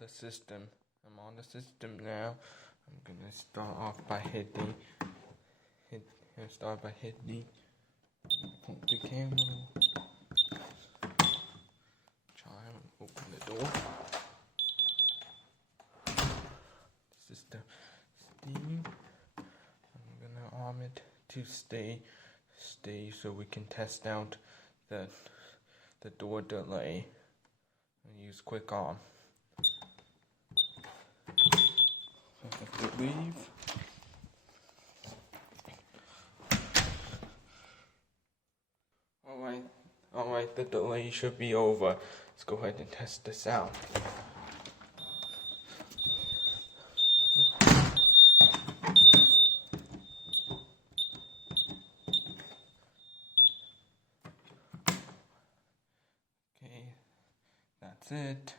the system. I'm on the system now. I'm gonna start off by hitting point the camera. Try and open the door. This is the steam. I'm gonna arm it to stay so we can test out the door delay. And use quick arm. I have to leave. Alright, the delay should be over. Let's go ahead and test this out. Okay, that's it.